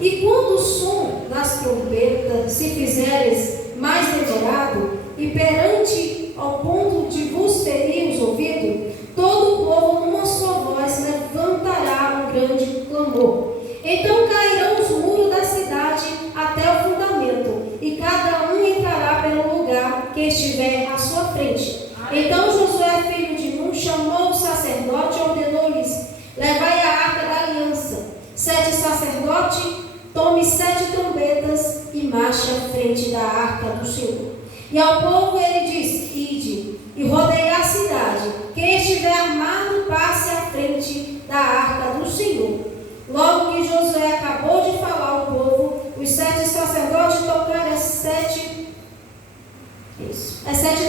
E quando o som das trombetas se fizeres mais demorado, e perante ao ponto de vos ferir os ouvidos, todo o povo numa só voz levantará um grande clamor. Então cairão os muros da cidade até o fundamento, e cada um entrará pelo lugar que estiver à sua frente. Então Josué, filho de Nun, chamou o sacerdote e ordenou-lhes: levai a arca da aliança. 7 sacerdotes, tome 7 trombetas e marche à frente da arca do Senhor. E ao povo ele disse: ide e rodeai a cidade. Quem estiver armado, passe à frente da arca do Senhor. Logo que Josué acabou de falar ao povo, os 7 sacerdotes tocaram as 7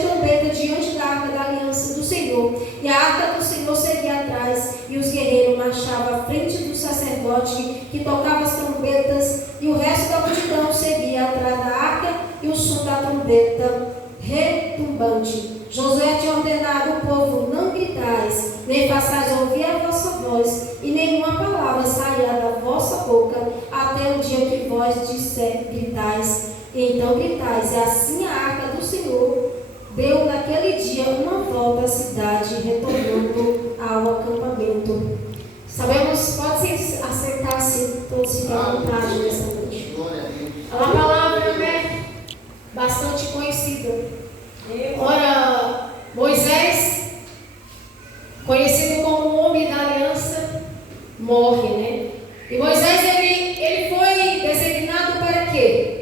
trombetas diante da arca da aliança do Senhor. E a arca do Senhor seguia atrás, e os guerreiros marchavam à frente do sacerdote que tocava as trombetas, e o resto da multidão seguia atrás da arca, e o som da trombeta retumbante. Josué tinha ordenado ao povo: não gritais, nem façais ouvir a vossa voz, e nenhuma palavra sairá da vossa boca, até o dia que vós disser gritais. E então gritais. E assim a arca do Senhor deu naquele dia uma volta à cidade, retornando ao acampamento. Sabemos, pode se acertar-se, todos fiquem à vontade nessa noite. É uma palavra, né, bastante conhecida. Ora, Moisés, conhecido como o homem da aliança, morre, né? E Moisés, ele foi designado para quê?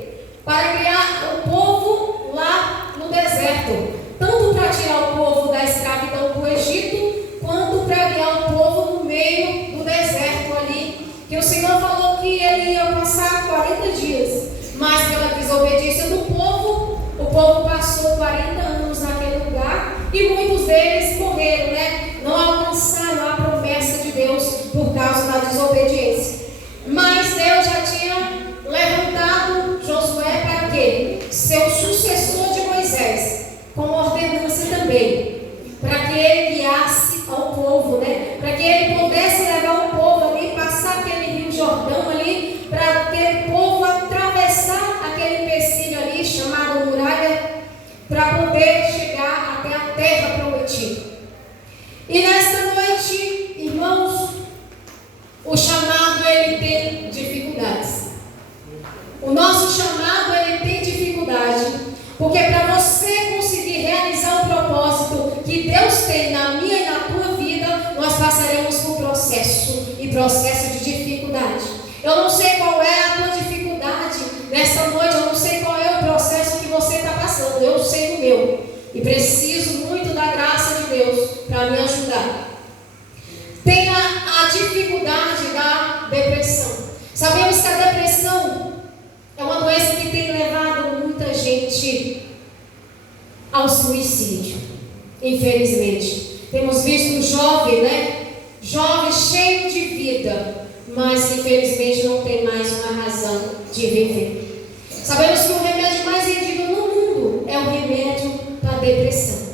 Para criar o povo lá no deserto, tanto para tirar o povo da escravidão do Egito, quanto para guiar o povo no meio do deserto ali, que o Senhor falou que ele ia passar 40 dias, mas pela desobediência do povo, o povo passou 40 anos naquele lugar, e muitos deles morreram, né? Não alcançaram a promessa de Deus por causa da desobediência. Mas Deus já tinha levantado Josué para quê? Ser o sucessor de Moisés, com ordenança também, para que ele guiasse ao povo, né? Para que ele pudesse levar o povo ali, passar aquele rio Jordão ali, para aquele povo atravessar aquele empecilho ali, chamado muralha, para poder chegar até a terra prometida. E nesta noite, irmãos, o chamado ele tem dificuldades. O nosso chamado ele tem dificuldade, porque para você conseguir realizar o propósito que Deus tem na minha e na tua vida, nós passaremos por processo e processo de dificuldade. Eu não sei qual é a tua dificuldade nesta noite, eu não sei qual é o processo que você está passando, eu sei o meu, e preciso muito da graça de Deus para me ajudar. Tem a dificuldade da depressão. Sabemos que a depressão é uma doença que tem levado muita gente ao suicídio, infelizmente. Temos visto jovem, né? Jovem cheio de vida, mas infelizmente não tem mais uma razão de viver. Sabemos que o remédio mais vendido no mundo é o remédio para a depressão.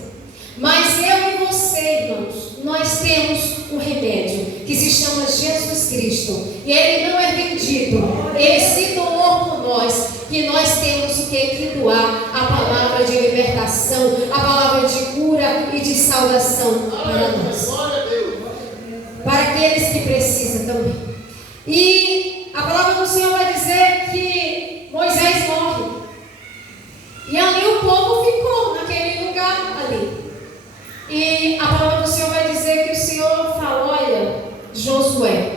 Mas eu e você, irmãos, nós temos um remédio que se chama Jesus Cristo. E ele não é vendido, ele se doou por nós, que nós temos o que doar: a palavra de libertação, a palavra de cura e de salvação para nós, para aqueles que precisam também. E a palavra do Senhor vai dizer que Moisés morre, e ali o povo ficou naquele lugar ali. E a palavra do Senhor vai dizer que o Senhor falou: olha, Josué,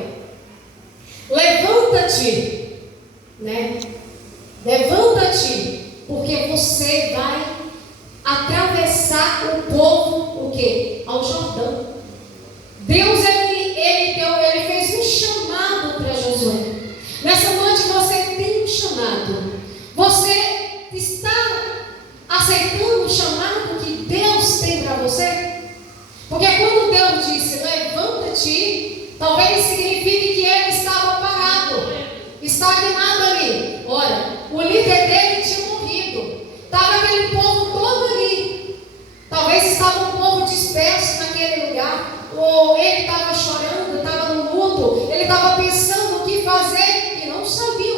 levanta-te, né? Levanta-te, porque você vai atravessar o povo, o quê? Ao Jordão. Deus, ele fez um chamado para Josué. Nessa noite você tem um chamado. Você está aceitando o chamado que Deus tem para você? Porque quando Deus disse: levanta-te, talvez signifique que ele estava parado, estagnado ali. Ora, o líder dele tinha morrido, estava aquele povo todo ali. Talvez estava um povo disperso naquele lugar, ou ele estava chorando, estava no luto, ele estava pensando o que fazer e não sabia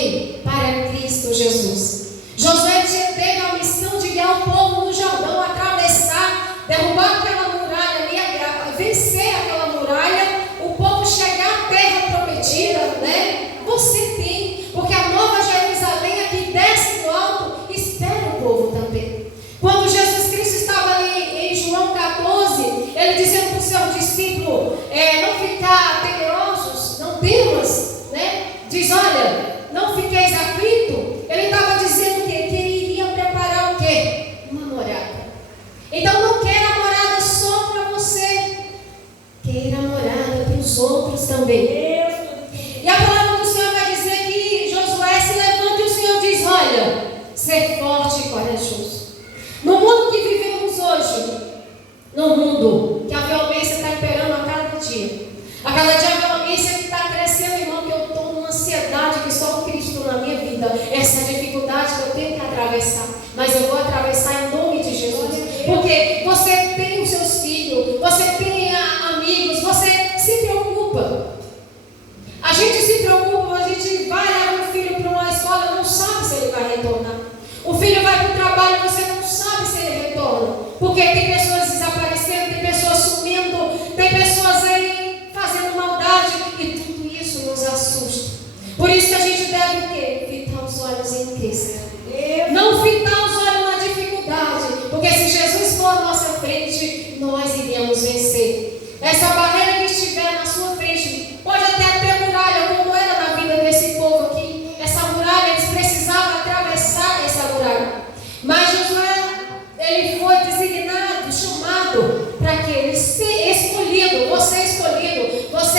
quem? Para Cristo Jesus. Josué teve a missão de guiar o povo no Jordão, atravessar, derrubar aquela muralha ali, vencer aquela muralha, o povo chegar à terra prometida, né? Você tem, porque a nova Jerusalém que desce do alto espera o povo também. Quando Jesus Cristo estava ali em João 14, ele dizendo para o seu discípulo, não ficar temerosos, não temas, né? Diz, olha, não fiqueis aflito. Ele estava dizendo que ele iria preparar o quê? Uma morada. Então não queira morada só para você, queira morada para os outros também. E a palavra do Senhor vai dizer que Josué se levanta e o Senhor diz, olha, ser forte e corajoso. No mundo que vivemos hoje, no mundo que a violência está imperando a cada dia a violência que está crescendo, irmão, que eu estou numa ansiedade que só o Cristo na minha vida, essa dificuldade que eu tenho que atravessar, mas eu vou atravessar em nome de Jesus, porque você tem os seus filhos, você tem amigos, você se preocupa. A gente se preocupa, a gente vai levar o filho para uma escola, não sabe se ele vai retornar. O filho vai para o trabalho, você não sabe se ele retorna, porque tem pessoas desaparecendo, tem pessoas sumindo, tem pessoas aí fazendo maldade, e tudo isso nos assusta. Por isso que a gente deve o quê? Fitar os olhos em Cristo. Não fitar os olhos na dificuldade, porque se Jesus for à nossa frente, nós iremos vencer. Essa barreira que estiver na sua frente, pode até ter muralha, como era na vida desse povo aqui. Essa muralha, eles precisavam atravessar essa muralha. Mas Josué, ele foi designado, chamado, para que ele seja escolhido, você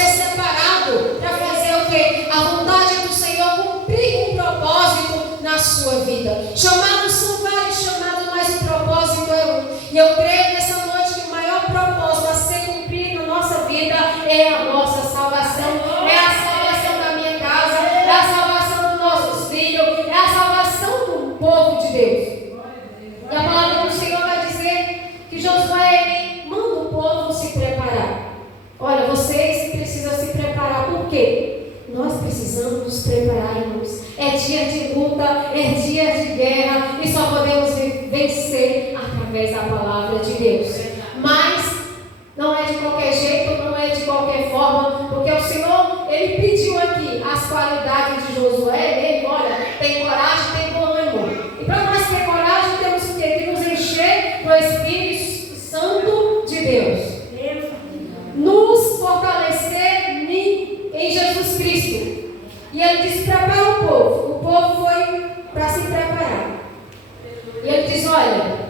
separado, para fazer o quê? A vontade do Senhor, cumprir um propósito na sua vida. Chamados são vários chamados, mas o propósito é um. E eu creio nessa noite que o maior propósito a ser cumprido na nossa vida é a nossa salvação. É a salvação da minha casa, é a salvação dos nossos filhos, é a salvação do povo de Deus. E a palavra do Senhor vai dizer que Josué manda o povo se preparar. Olha, vocês precisam se preparar. Por quê? Nós precisamos nos preparar, irmãos. É dia de luta, é dia de guerra, e só podemos vencer através da palavra de Deus. Mas não é de qualquer jeito, não é de qualquer forma, porque o Senhor, Ele pediu aqui as qualidades de Josué. Ele, olha, tem coragem, tem bom ânimo. E para nós ter coragem, temos que nos encher do Espírito Santo de Deus. Nos fortalecer em Jesus Cristo. E ele disse: prepara o povo. O povo foi para se preparar. E ele diz: olha,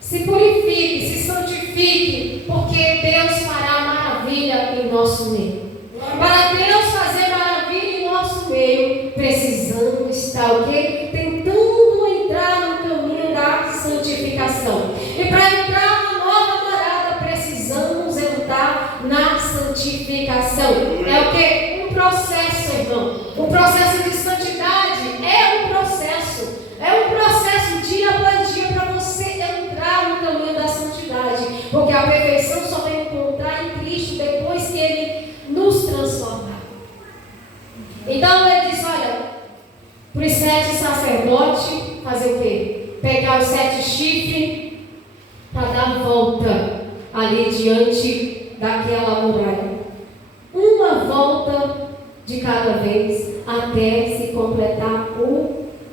se purifique, se santifique, porque Deus fará maravilha em nosso meio. Para Deus fazer maravilha em nosso meio, precisamos estar o quê? Tentando entrar no caminho da santificação. E para entrar na nova morada, precisamos entrar na santificação. É o quê? Um processo, irmão. O processo de santidade é um processo. É um processo dia após dia para você entrar no caminho da santidade. Porque a perfeição só vai encontrar em Cristo depois que Ele nos transformar. Então ele diz: olha, para os 7 sacerdotes fazer o quê? Pegar os 7 chifres para dar volta ali diante daquela muralha. Uma volta de cada vez até se completar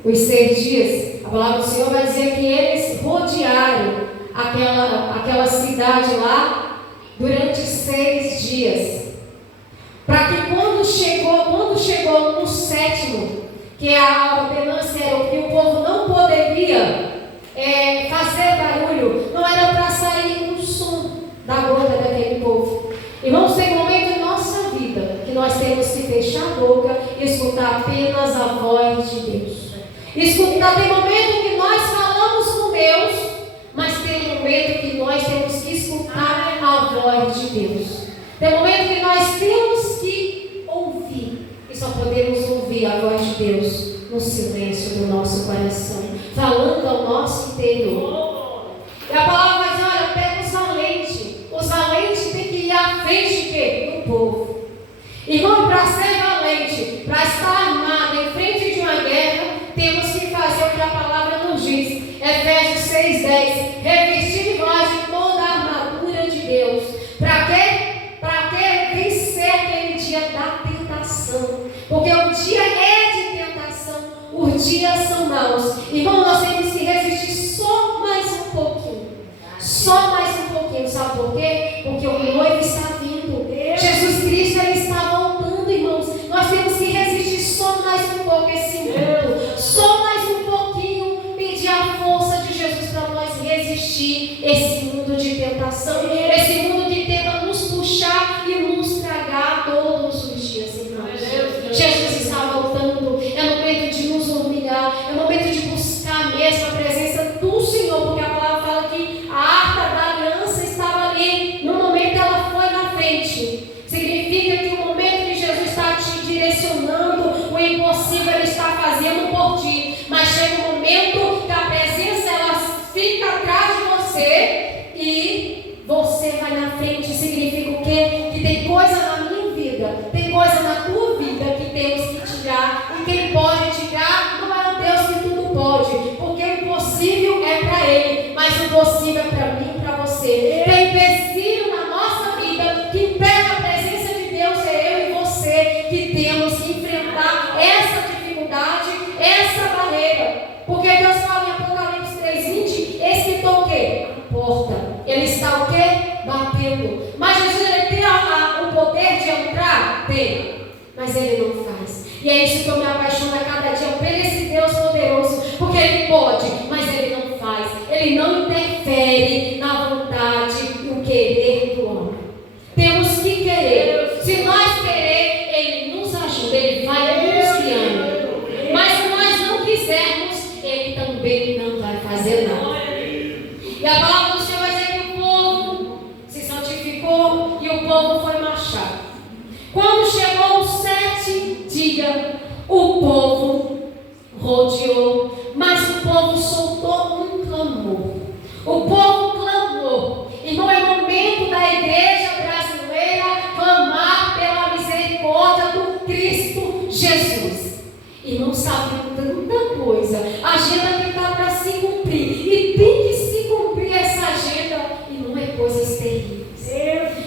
os 6 dias. A palavra do Senhor vai dizer que eles rodearam aquela cidade lá durante 6 dias. Para que quando chegou no 7º, que a ordenança era que o povo não poderia fazer barulho, não era para sair um som da boca daquele povo. Irmãos, tem momento em nossa vida que nós temos que fechar a boca e escutar apenas a voz de Deus. Tem momento que nós falamos com Deus, mas tem momento que nós temos que escutar a voz de Deus. Tem momento que nós temos que ouvir, e só podemos ouvir a voz de Deus no silêncio do nosso coração, falando ao nosso interior. E a palavra diz: olha, pega os valentes. Os valentes têm que ir à frente do povo. Irmão, para ser valente, para estar armado em frente de uma Efésios 6:10. Revestir-vos de toda a armadura de Deus. Para quê? Para que vencer aquele dia da tentação. Porque o dia é de tentação, os dias são maus. Irmão, nós temos que resistir só mais um pouquinho. Só mais um pouquinho. Sabe por quê? Porque o noivo está vindo. Jesus Cristo, ele está voltando, irmãos. Nós temos que resistir só mais um pouco esse mundo. Só mais um pouquinho. Pedir a força de Jesus para nós resistir esse mundo de tentação. Esse mundo que tenta nos puxar e nos tragar todos os dias, irmãos. Jesus está voltando. É momento de nos humilhar. É momento de buscar mesmo a presença do Senhor. Porque a palavra fala que a arca da aliança estava ali. No momento ela foi na frente. Significa que o momento que Jesus está te direcionando, o impossível ele está fazendo por ti. Mas chega um momento que a presença ela fica atrás de você e você vai na frente. Significa o quê? Que tem coisa na minha vida, tem coisa na tua vida que temos que tirar. E quem pode tirar não é o Deus que tudo pode. Porque o impossível é para Ele, mas o possível é para mim e para você. Tem empecilho na nossa vida que impede a presença de Deus. É eu e você que temos que enfrentar essa dificuldade, essa barreira. Porque Deus fala em Apocalipse 3:20, eis que estou o quê? A porta. Ele está o quê? Batendo. Mas Jesus ele tem o poder de entrar? Tem. Mas ele não faz. E é isso que eu me apaixono a cada dia por esse Deus poderoso. Porque ele pode, mas ele não faz. Ele não interfere na vontade e o querer do homem. Temos que querer. Se nós querer, ele nos ajuda. Ele vai nos guiando. Mas se nós não quisermos, ele também não vai fazer nada. E a palavra do Senhor vai dizer que o povo se santificou e o povo foi marchar. Quando chegou o 7 dia, o povo rodeou, mas o povo soltou um clamor. O povo clamou. Irmão, é momento da igreja brasileira clamar pela misericórdia do Cristo Jesus. Irmão, sabe tanta coisa. A agenda que está para se cumprir. E tem que se cumprir essa agenda. E não é coisas terríveis.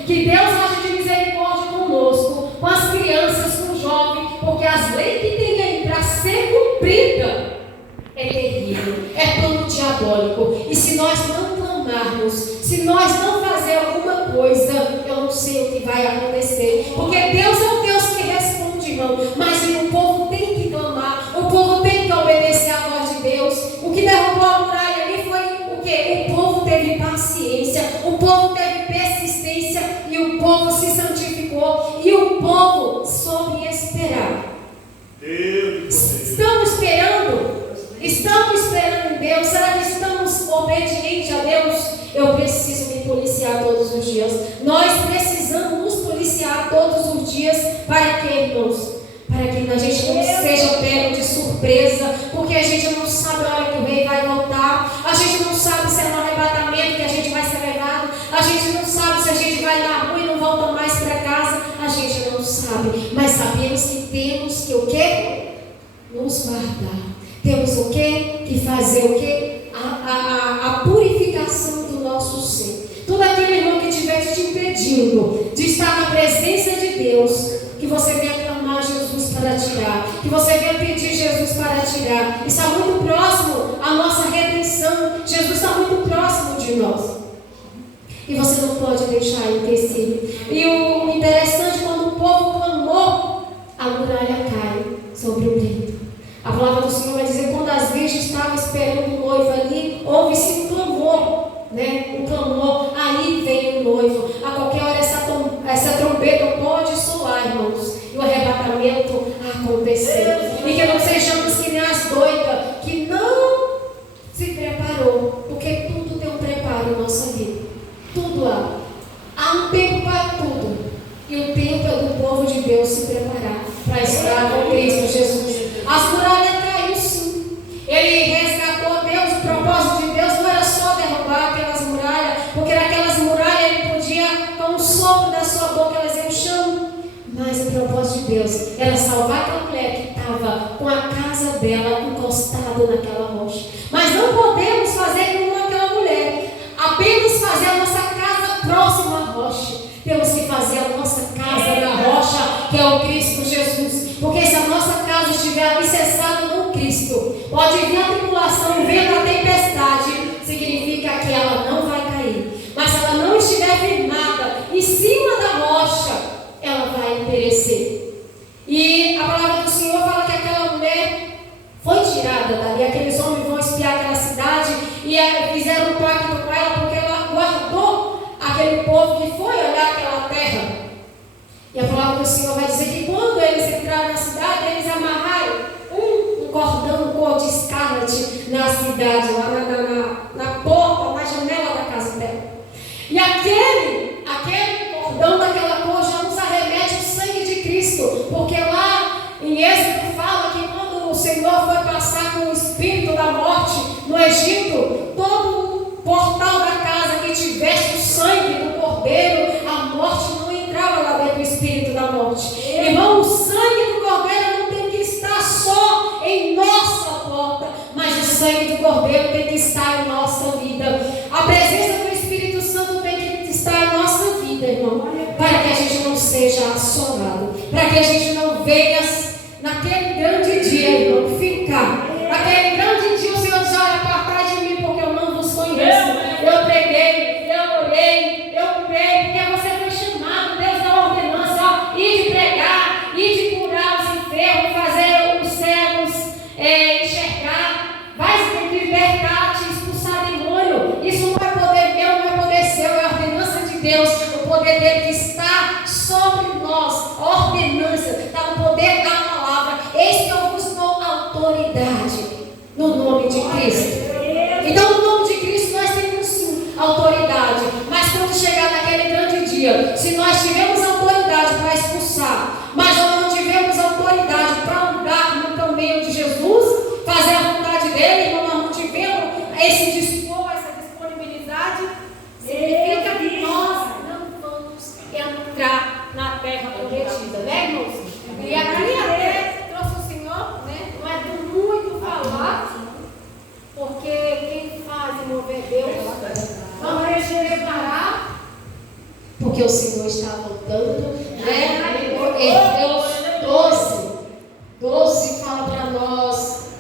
Que Deus haja de misericórdia conosco, com as crianças, com os jovens. Porque as leis que tem aí para ser cumprida é terrível. É plano diabólico. E se nós não clamarmos, se nós não fazer alguma coisa, eu não sei o que vai acontecer. Porque Deus é o Deus que responde, irmão. Mas o povo tem que clamar. O povo tem que obedecer à voz de Deus. O que derrubou a muralha ali foi o quê? O povo teve paciência. O povo teve persistência. E o povo se santificou. E o povo soube esperar. Estamos esperando? Estamos esperando em Deus? Será que estamos obedientes a Deus? Eu preciso me policiar todos os dias. Nós precisamos nos policiar todos os dias. Para que, irmãos? Para que a gente não seja pego de surpresa. Porque a gente não sabe a hora que o rei vai voltar. A gente não sabe se é no arrebatamento que a gente vai ser levado. A gente não sabe se a gente vai na rua e não volta mais para casa. A gente não sabe. Mas sabemos que temos que o quê? Nos guardar. Temos o quê? Que fazer o quê? A purificação do nosso ser. Todo aquele irmão que estiver te impedindo de estar na presença de Deus, que você venha clamar Jesus para tirar, que você venha pedir Jesus para tirar. Está muito próximo a nossa redenção. Jesus está muito próximo de nós. E você não pode deixar empecilho. E o interessante, quando o povo clamou, a muralha cai sobre o templo. A palavra do Senhor vai dizer, quando as virgens estavam esperando o noivo ali, houve-se um clamor, né? Um clamor, aí veio o noivo. A qualquer hora essa trombeta pode soar, irmãos, e o arrebatamento acontecer. E que não sejamos que nem as doidas, que não se preparou, porque tudo tem um preparo em nossa vida. Tudo há um tempo para tudo. E o tempo é do povo de Deus se preparar para estar com Cristo Jesus. As muralhas caíram sim. Ele resgatou Deus. O propósito de Deus não era só derrubar aquelas muralhas, porque naquelas muralhas ele podia, com o sopro da sua boca, elas iam no chão. Mas o propósito de Deus era salvar aquela mulher que estava com a casa dela ela encostada naquela rocha. Mas não podemos fazer como aquela mulher, apenas fazer a nossa casa próxima à rocha. Temos que fazer a nossa casa na rocha, que é o Cristo Jesus. Porque se a nossa casa estiver alicerçada no Cristo, pode vir a tribulação, vir a tempestade, significa que ela não vai cair. Mas se ela não estiver firmada em cima da rocha, ela vai perecer. E a palavra do Senhor fala que aquela mulher foi tirada dali. Aqueles homens vão espiar aquela cidade e fizeram um pacto com ela, porque ela guardou aquele povo que foi olhar aquela terra. E a palavra do Senhor vai dizer que quando eles entraram na cidade, eles amarraram um cordão cor de escarlate na cidade, lá na porta, na janela da casa dela. E aquele cordão daquela cor já nos arremete o sangue de Cristo, porque lá em Êxodo fala que quando o Senhor foi passar com o espírito da morte no Egito, todo o portal da casa que tivesse o sangue do cordeiro, a morte não entrava lá dentro do espírito da morte. Irmão, o sangue do cordeiro não tem que estar só em nossa porta, mas o sangue do cordeiro tem que estar em nossa vida. A presença do Espírito Santo tem que estar em nossa vida, irmão, para que a gente não seja assolado, para que a gente não venha naquele grande dia, irmão, ficar. Naquele grande dia o Senhor diz: olha, apartai de mim, porque eu não vos conheço. Eu preguei, eu orei, eu creio, porque você foi chamado, Deus da ordenança, ó, e de pregar, e de curar os enfermos, fazer os cegos enxergar, vai se libertar, te expulsar demônio. Isso não é poder meu, não é poder seu, é a ordenança de Deus. O poder dele que está sobre nós, a ordenança, está no poder da palavra. Eis que eu vos dou autoridade no nome de Cristo. Então, no nome de Cristo, nós temos sim autoridade. Mas quando chegar naquele grande dia, se nós tivermos autoridade para expulsar, mas nós não tivermos autoridade para andar no caminho de Jesus, fazer a vontade dele, nós não tivermos esse dispor, essa disponibilidade, significa que nós não vamos entrar na terra prometida, né, irmãos? E aqui até trouxe o Senhor, né? Não é do muito falar, porque quem faz e mover Deus, vamos reparar, porque o Senhor está voltando, né? Deus 12 fala para nós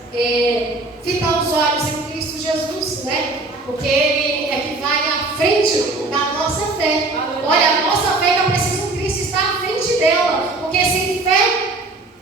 fitar os olhos em Cristo Jesus, né? Porque Ele é que vai à frente da nossa fé. Olha, a nossa fé ainda precisa o Cristo estar à frente dela, porque sem fé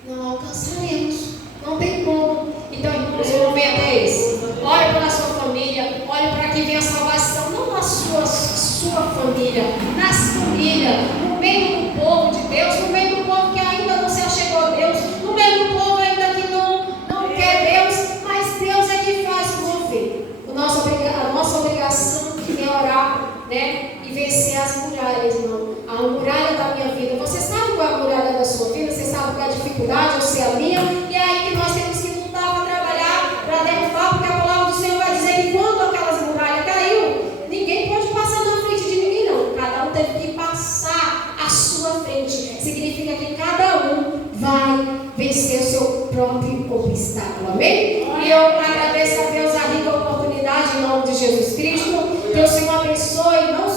não alcançaremos, não tem como. Então, irmãos, o momento é esse. Olhe pela sua família, olhe para que venha a salvação, não na sua família, nas famílias, no meio do povo de Deus, no meio do povo que ainda não se achegou a Deus, no meio do povo ainda que não quer Deus, mas Deus é que faz mover. A nossa obrigação é orar, né? E vencer as muralhas, irmão. A muralha da minha vida. Você sabe qual é a muralha da sua vida? Você sabe qual é a dificuldade? Eu sei a minha. E é aí que nós temos que lutar para trabalhar, para derrubar, porque a palavra do Senhor vai dizer que quando aquelas muralhas caiu, ninguém pode passar na frente de ninguém, não. Cada um teve que passar à sua frente. Significa que cada um vai vencer o seu próprio obstáculo. Amém? E eu agradeço a Deus a rica oportunidade em nome de Jesus Cristo. Que o Senhor abençoe, não